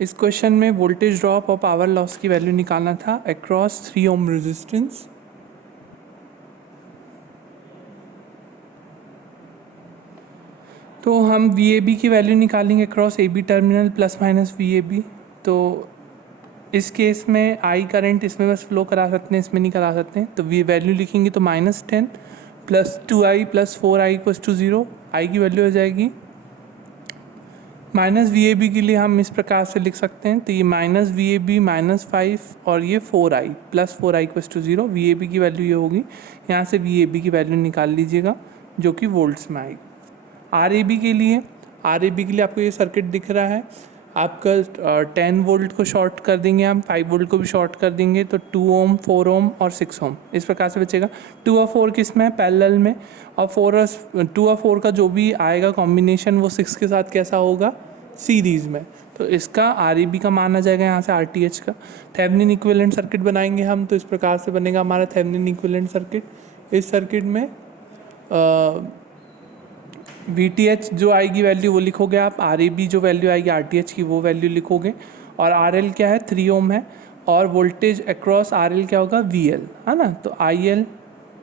इस क्वेश्चन में voltage drop और पावर लॉस की वैल्यू निकालना था अक्रॉस 3 ओम रेजिस्टेंस। तो हम VAB की वैल्यू निकालेंगे across AB terminal plus minus VAB। तो इस केस में I करंट इसमें बस फ्लो करा सकते हैं, इसमें नहीं करा सकते हैं। तो वैल्यू लिखेंगे तो -10 plus 2I plus 4I equals to 0। I की वैल्यू हो जाएगी माइनस VAB के लिए हम इस प्रकार से लिख सकते हैं। तो ये माइनस VAB -5 और ये 4I plus 4I equals to 0। VAB की वैल्यू ये होगी, यहाँ से VAB की वैल्यू निकाल लीजिएगा जो कि वोल्ट्स में आएगी। RAB के लिए आपको ये सर्किट दिख रहा है, आपका 10 वोल्ट को शॉर्ट कर देंगे, हम 5 वोल्ट को भी शॉर्ट कर देंगे तो 2 ओम 4 ओम और 6 ओम इस प्रकार से बचेगा। 2 और 4 किस में है, पैरेलल में, और 2 और 4 का जो भी आएगा कॉम्बिनेशन वो 6 के साथ कैसा होगा, सीरीज़ में। तो इसका RAB का मान आ जाएगा यहाँ से RTH का। थेवेनिन इक्विवेलेंट सर्किट बनाएंगे हम, तो इस प्रकार से बनेगा हमारा थेवेनिन इक्विवेलेंट सर्किट। इस सर्किट में VTH जो आएगी वैल्यू वो लिखोगे आप, RAB जो वैल्यू आएगी RTH की वो वैल्यू लिखोगे, और RL क्या है 3 ओम है, और वोल्टेज अक्रॉस RL क्या होगा VL, है ना। तो IL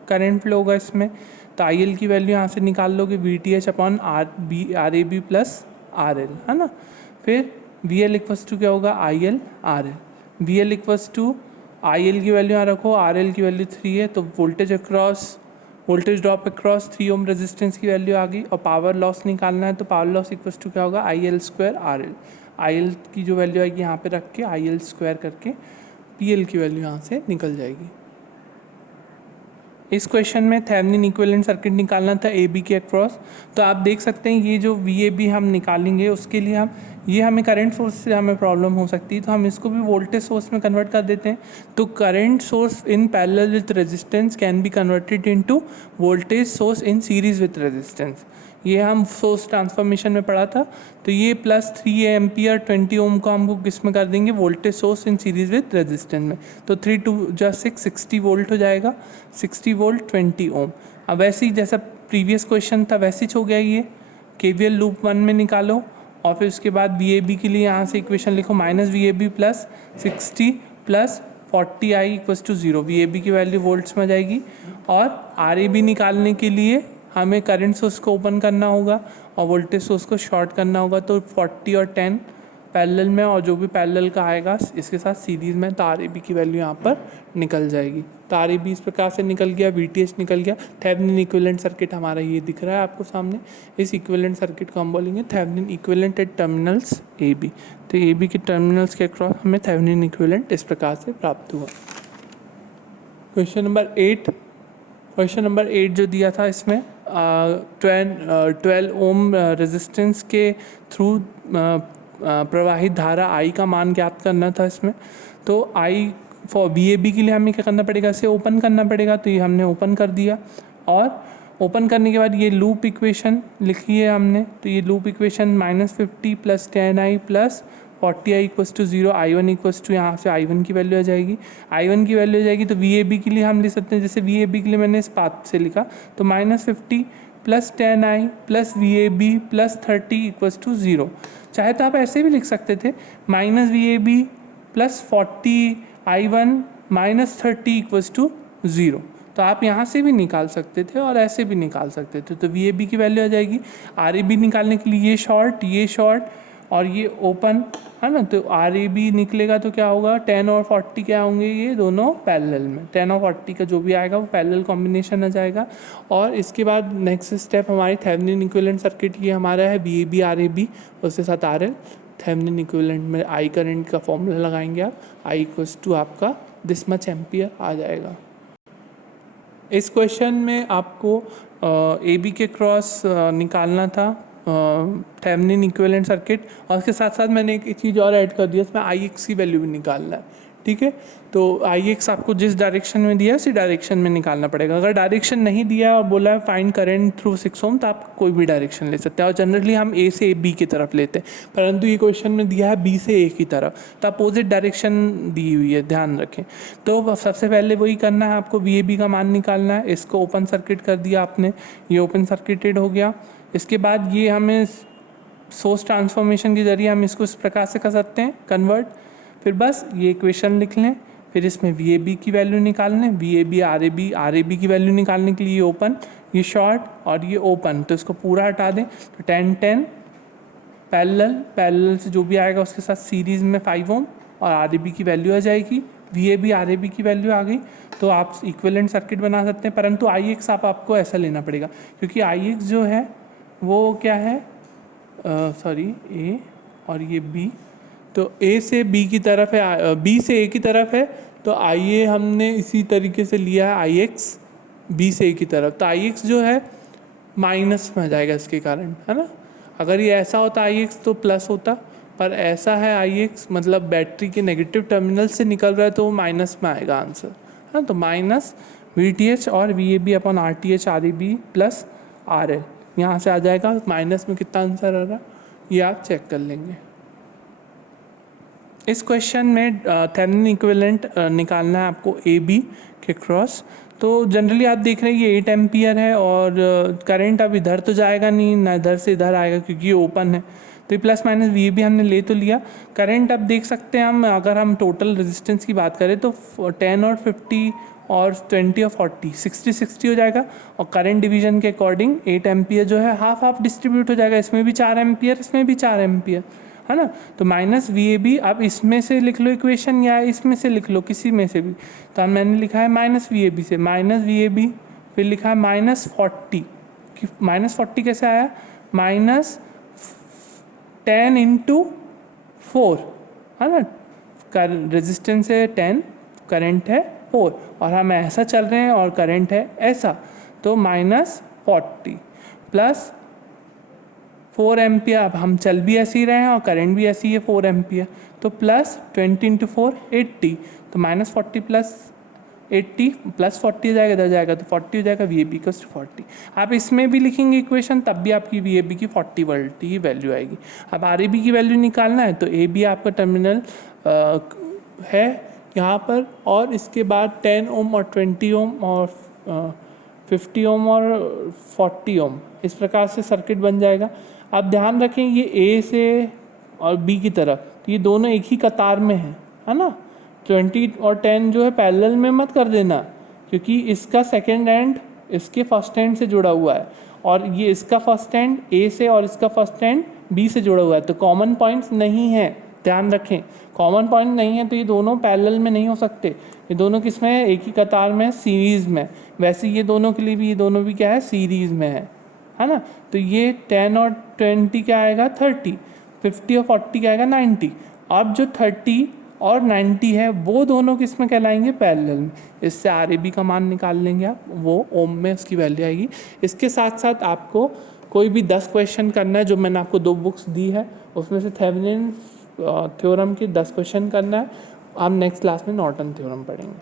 करंट फ्लो होगा इसमें, तो IL की वैल्यू यहाँ से निकाल लोगे VTH upon RAB plus RL, है ना। फिर VL इक्वल्स टू क्या होगा IL RL, VL equals to IL की वैल्यू यहाँ रखो, RL की वैल्यू 3 है, तो voltage drop across 3 ohm resistance की वैल्यू आ गई। और पावर लॉस निकालना है, तो पावर लॉस इक्वल्स टू क्या होगा IL स्क्वायर RL। IL की जो वैल्यू आएगी यहाँ पे रख के IL स्क्वायर करके PL की वैल्यू यहाँ से निकल जाएगी। इस क्वेश्चन में थेवेनिन इक्विवेलेंट सर्किट निकालना था AB के अक्रॉस। तो आप देख सकते हैं ये जो VAB हम निकालेंगे उसके लिए हमें करंट सोर्स से हमें प्रॉब्लम हो सकती है, तो हम इसको भी वोल्टेज सोर्स में कन्वर्ट कर देते हैं। तो current source in parallel with resistance can be converted into voltage source in series with resistance. ये हम सोर्स ट्रांसफॉर्मेशन में पढ़ा था। तो ये प्लस 3 एम्पियर 20 ओम को हमको किस में कर देंगे, voltage source in series with resistance में। तो 3 2 जा 6 60 वोल्ट हो जाएगा, 60 वोल्ट 20 ओम। अब वैसे ही जैसा प्रीवियस क्वेश्चन था वैसे ही हो गया ये। KVL लूप 1 में निकालो, और फिर उसके बाद VAB के लिए यहाँ से इक्वेशन लिखो -VAB plus 60 plus 40I equals to 0। VAB की वैल्यू वोल्ट्स में आ जाएगी। और RAB निकालने के लिए हमें करंट सोर्स को ओपन करना होगा और वोल्टेज सोर्स को शॉर्ट करना होगा। तो 40 और 10 पैरेलल में, और जो भी पैरेलल का आएगा इसके साथ सीरीज में, तो RAB की वैल्यू यहाँ पर निकल जाएगी। तो RAB इस प्रकार से निकल गया, VTH निकल गया। थेवेनिन इक्विवेलेंट सर्किट हमारा ये दिख रहा है आपको सामने। इस इक्विवेलेंट सर्किट को हम बोलेंगे Thevenin equivalent at terminals AB। तो AB के टर्मिनल्स के अक्रॉस हमें थेवेनिन इक्विवेलेंट इस प्रकार से प्राप्त हुआ। क्वेश्चन नंबर 8 जो दिया था इसमें 12 ओम रेजिस्टेंस के थ्रू प्रवाहित धारा I का मान ज्ञात करना था इसमें। तो I फॉर VAB के लिए हमें क्या करना पड़ेगा, इसे ओपन करना पड़ेगा। तो ये हमने ओपन कर दिया, और ओपन करने के बाद ये लूप इक्वेशन लिखी है हमने। तो ये loop equation -50 plus 10I plus 40I equals to 0। I1 equals to यहाँ से I1 की वैल्यू आ जाएगी, I1 की वैल्यू आ जाएगी। तो VAB के लिए हम लिख सकते हैं, जैसे VAB के लिए मैंने इस पाथ से लिखा, तो -50 plus 10I plus VAB plus 30 equals to 0। चाहे तो आप ऐसे भी लिख सकते थे, -VAB plus 40I1 minus 30 equals to 0। तो आप यहाँ से भी निकाल सकते थे और ऐसे भी निकाल सकते थे। तो VAB की वैल्यू आ जाएगी। RAB निकालने के लिए ये शॉर्ट और ये ओपन, है ना। तो RAB निकलेगा तो क्या होगा, 10 और 40 क्या होंगे, ये दोनों पैरेलल में। 10 और 40 का जो भी आएगा वो पैरेलल कॉम्बिनेशन आ जाएगा। और इसके बाद नेक्स्ट स्टेप हमारी थेवेनिन इक्विवेलेंट सर्किट ये हमारा है VAB RAB, उसके साथ RL। थेवेनिन इक्विवेलेंट में I करंट का फॉर्मूला लगाएंगे आप, I इक्वल्स टू आपका दिस मच एम्पियर आ जाएगा। इस क्वेश्चन में आपको AB के क्रॉस निकालना था थेवेनिन इक्विवेलेंट सर्किट, और उसके साथ साथ मैंने एक चीज़ और ऐड कर दिया, इसमें IX की वैल्यू भी निकालना है, ठीक है। तो IX आपको जिस डायरेक्शन में दिया है उसी डायरेक्शन में निकालना पड़ेगा। अगर डायरेक्शन नहीं दिया है और बोला है फाइंड करंट थ्रू 6 ओम, तो आप कोई भी डायरेक्शन ले सकते हैं। और जनरली हम A से B की तरफ लेते हैं, परंतु ये क्वेश्चन में दिया है B से A की तरफ, तो अपोजिट डायरेक्शन दी हुई है, ध्यान रखें। तो सबसे पहले वही करना है आपको, VAB का मान निकालना है। इसको ओपन सर्किट कर दिया आपने, ये ओपन सर्किटेड हो गया। इसके बाद ये हमें सोर्स ट्रांसफॉर्मेशन के जरिए हम इसको इस प्रकार से कर सकते हैं कन्वर्ट। फिर बस ये इक्वेशन लिख लें, फिर इसमें वी ए बी की वैल्यू निकाल लें, V A B R A B की वैल्यू निकालने के लिए ये ओपन, ये शॉर्ट और ये ओपन, तो इसको पूरा हटा दें। तो 10 पैरेलल से जो भी आएगा उसके साथ सीरीज़ में 5 ओम और आर ए बी की वैल्यू आ जाएगी, V A B R A B की वैल्यू आ गई। तो आप इक्विवेलेंट सर्किट बना सकते हैं, परंतु आई एक्स आपको ऐसा लेना पड़ेगा क्योंकि आई एक्स जो है वो क्या है, सॉरी ए और ये बी, तो ए से बी की तरफ है, बी से ए की तरफ है, तो आई ए हमने इसी तरीके से लिया है आई एक्स बी से ए की तरफ, तो आई एक्स जो है माइनस में आ जाएगा इसके कारण, है ना। अगर ये ऐसा होता आई एक्स तो प्लस होता, पर ऐसा है आई एक्स मतलब बैटरी के नेगेटिव टर्मिनल से निकल रहा है तो वो माइनस में आएगा आंसर, है ना। तो माइनस वी टी एच और V A B upon R T H R A B plus R L, यहाँ से आ जाएगा माइनस में कितना आंसर आ रहा ये आप चेक कर लेंगे। इस क्वेश्चन में थेवेनिन इक्विवेलेंट निकालना है आपको ए बी के क्रॉस। तो जनरली आप देख रहे हैं ये 8 एम्पियर है और करंट अब इधर तो जाएगा नहीं, ना इधर से इधर आएगा क्योंकि ये ओपन है, तो ये प्लस माइनस वी भी हमने ले तो लिया। करंट अब देख सकते हैं हम, अगर हम टोटल रेजिस्टेंस की बात करें तो 10 और 50 और 20 और 40 60 हो जाएगा, और करंट डिवीजन के अकॉर्डिंग 8 एम्पियर जो है हाफ हाफ डिस्ट्रीब्यूट हो जाएगा, इसमें भी 4 एम्पियर इसमें भी 4 एम्पियर, है ना। तो माइनस वी ए बी, अब इसमें से लिख लो इक्वेशन या इसमें से लिख लो, किसी में से भी। तो मैंने लिखा है माइनस वी ए बी से माइनस वी ए बी, फिर लिखा है -40, कि -40 कैसे आया, -10 × 4, है ना। रेजिस्टेंस है 10, करंट है 4 और हम ऐसा चल रहे हैं और करंट है ऐसा, तो -40 प्लस 4 एम्पियर, अब हम चल भी ऐसे ही रहे हैं और करंट भी ऐसी है 4 एम्पियर, तो प्लस 20 × 4 80, तो -40 प्लस 80 प्लस 40 हो जाएगा, इधर जाएगा तो 40 हो जाएगा, वी ए बी = 40। आप इसमें भी लिखेंगे इक्वेशन तब भी आपकी वी ए बी की 40 वोल्ट की वैल्यू आएगी। अब आर ए बी की वैल्यू निकालना है तो ए बी आपका टर्मिनल है यहाँ पर, और इसके बाद 10 ओम और 20 ओम और 50 ओम और 40 ओम, इस प्रकार से सर्किट बन जाएगा। आप ध्यान रखें ये ए से और बी की तरफ, तो ये दोनों एक ही कतार में है ना। 20 और 10 जो है पैरेलल में मत कर देना, क्योंकि इसका सेकंड एंड इसके फर्स्ट एंड से जुड़ा हुआ है और ये इसका फर्स्ट एंड ए से और इसका फर्स्ट एंड बी से जुड़ा हुआ है, तो कॉमन पॉइंट्स नहीं है, ध्यान रखें कॉमन पॉइंट नहीं है, तो ये दोनों पैरेलल में नहीं हो सकते। ये दोनों किस में है, एक ही कतार में, सीरीज़ में। वैसे ये दोनों के लिए भी, ये दोनों भी क्या है, सीरीज़ में है ना। तो ये 10 और 20 क्या आएगा 30, 50 और 40 क्या आएगा 90। अब जो 30 और 90 है वो दोनों किस में कहलाएंगे, पैरेलल में। इससे आर ए बी का मान निकाल लेंगे आप, वो ओम में उसकी वैल्यू आएगी। इसके साथ साथ आपको कोई भी 10 क्वेश्चन करना है, जो मैंने आपको 2 बुक्स दी है उसमें से थेवेनिन थ्योरम के 10 क्वेश्चन करना है। हम नेक्स्ट क्लास में नॉर्टन थ्योरम पढ़ेंगे।